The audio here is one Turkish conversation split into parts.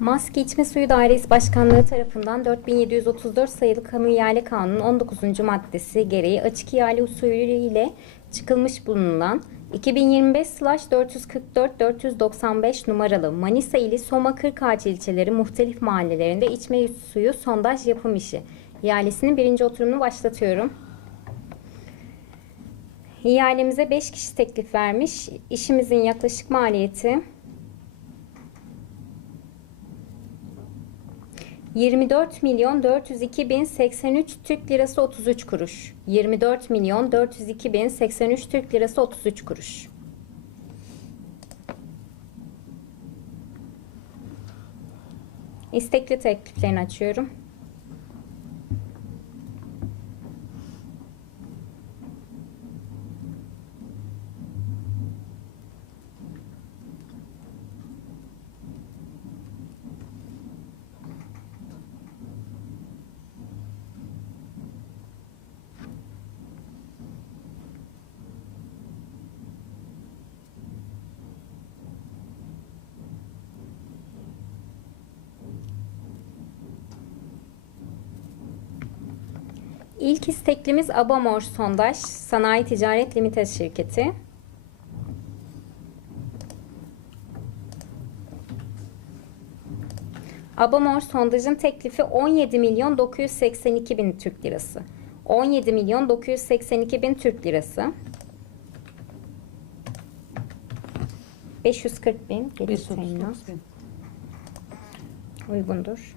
Maske İçme Suyu Dairesi Başkanlığı tarafından 4734 sayılı Kamu İhale Kanunu 19. maddesi gereği açık ihale usulü ile çıkılmış bulunan 2025-444-495 numaralı Manisa ili Soma Kırkağaç ilçeleri muhtelif mahallelerinde içme suyu sondaj yapım işi ihalesinin birinci oturumunu başlatıyorum. İhalemize 5 kişi teklif vermiş. İşimizin yaklaşık maliyeti 24 milyon 402 bin 83 Türk lirası 33 kuruş. 24 milyon 402 bin 83 Türk lirası 33 kuruş. İstekli tekliflerini açıyorum. İlk isteklimiz Abamor Sondaj Sanayi Ticaret Limited şirketi. Abamor sondajın teklifi 17 milyon 982 bin Türk lirası. 17 milyon 982 bin Türk lirası. 540 bin gelir teminat 539 bin. uygundur.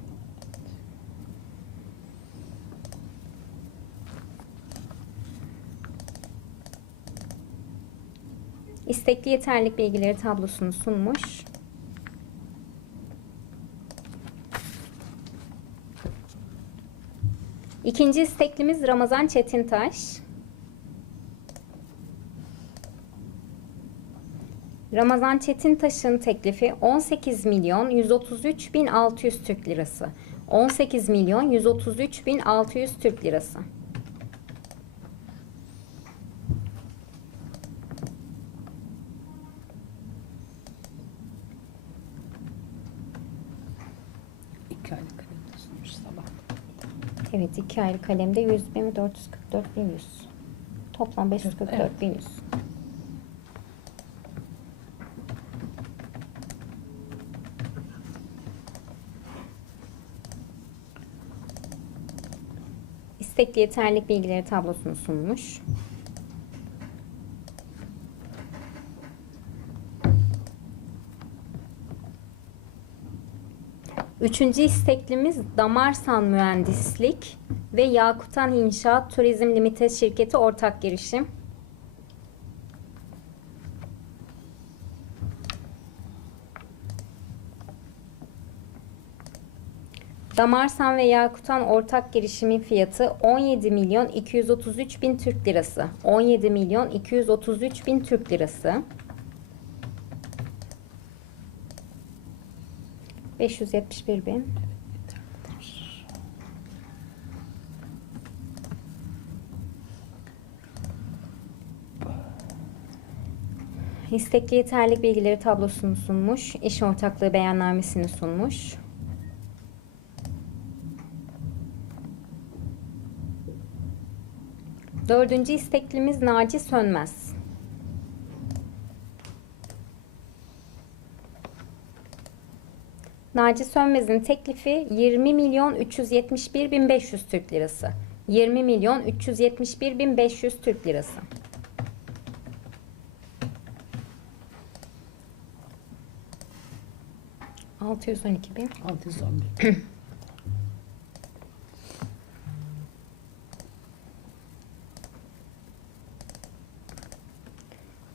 İstekli yeterlik bilgileri tablosunu sunmuş. İkinci isteklimiz Ramazan Çetintaş. Ramazan Çetintaş'ın teklifi 18 milyon 133 bin 600 Türk lirası. 18 milyon 133 bin 600 Türk lirası. İki sunmuş sabah. Evet iki ayrı kalemde 100 bin ve 444 bin 100. Toplam 544 Evet. bin 100. İstekli yeterlik bilgileri tablosunu sunmuş. Üçüncü isteklimiz Damarsan Mühendislik ve Yakutan İnşaat Turizm Limited şirketi ortak girişim. Damarsan ve Yakutan ortak girişimin fiyatı 17 milyon 233 bin Türk lirası. 17 milyon 233 bin Türk lirası. 571 bin. İstekli yeterlik bilgileri tablosunu sunmuş. İş ortaklığı beyannamesini sunmuş. Dördüncü isteklimiz Naci Sönmez. Naci Sönmez'in teklifi 20 milyon 371 bin 500 Türk lirası. 20 milyon 371 bin 500 Türk lirası. ...612 bin. 610 bin.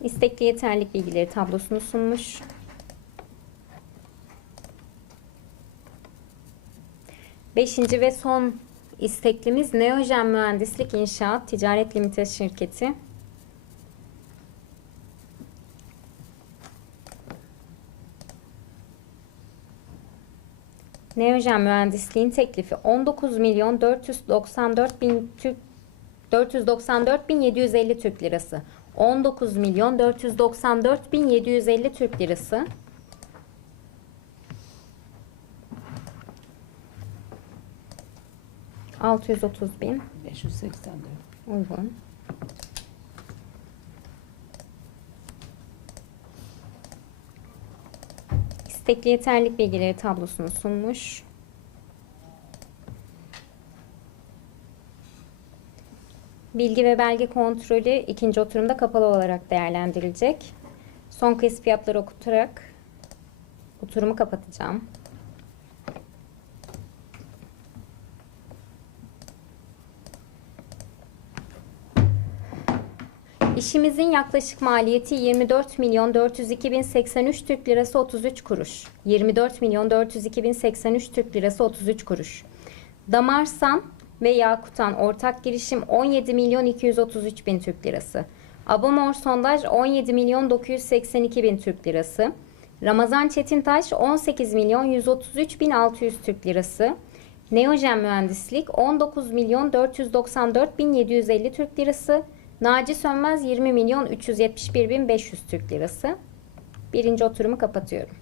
İstekli yeterlik bilgileri tablosunu sunmuş. Beşinci ve son isteklimiz Neojen Mühendislik İnşaat Ticaret Limited şirketi. Neojen Mühendisliğin teklifi 19 milyon 494 bin Türk 494 bin 750 Türk lirası. 19 milyon 494 bin 750 Türk lirası. 630 bin 584. uygun. İstekli yeterlik bilgileri tablosunu sunmuş. Bilgi ve belge kontrolü ikinci oturumda kapalı olarak değerlendirilecek. Son kez fiyatları okutarak oturumu kapatacağım. İşimizin yaklaşık maliyeti 24 milyon 402 bin 83 Türk lirası 33 kuruş. 24 milyon 402 bin 83 Türk lirası 33 kuruş. Damarsan ve Yakutan ortak girişim 17 milyon 233 bin Türk lirası. Abamor sondaj 17 milyon 982 bin Türk lirası. Ramazan Çetintaş 18 milyon 133 bin 600 Türk lirası. Neojen Mühendislik 19 milyon 494 bin 750 Türk lirası. Naci Sönmez 20 milyon 371 bin 500 Türk lirası. Birinci oturumu kapatıyorum.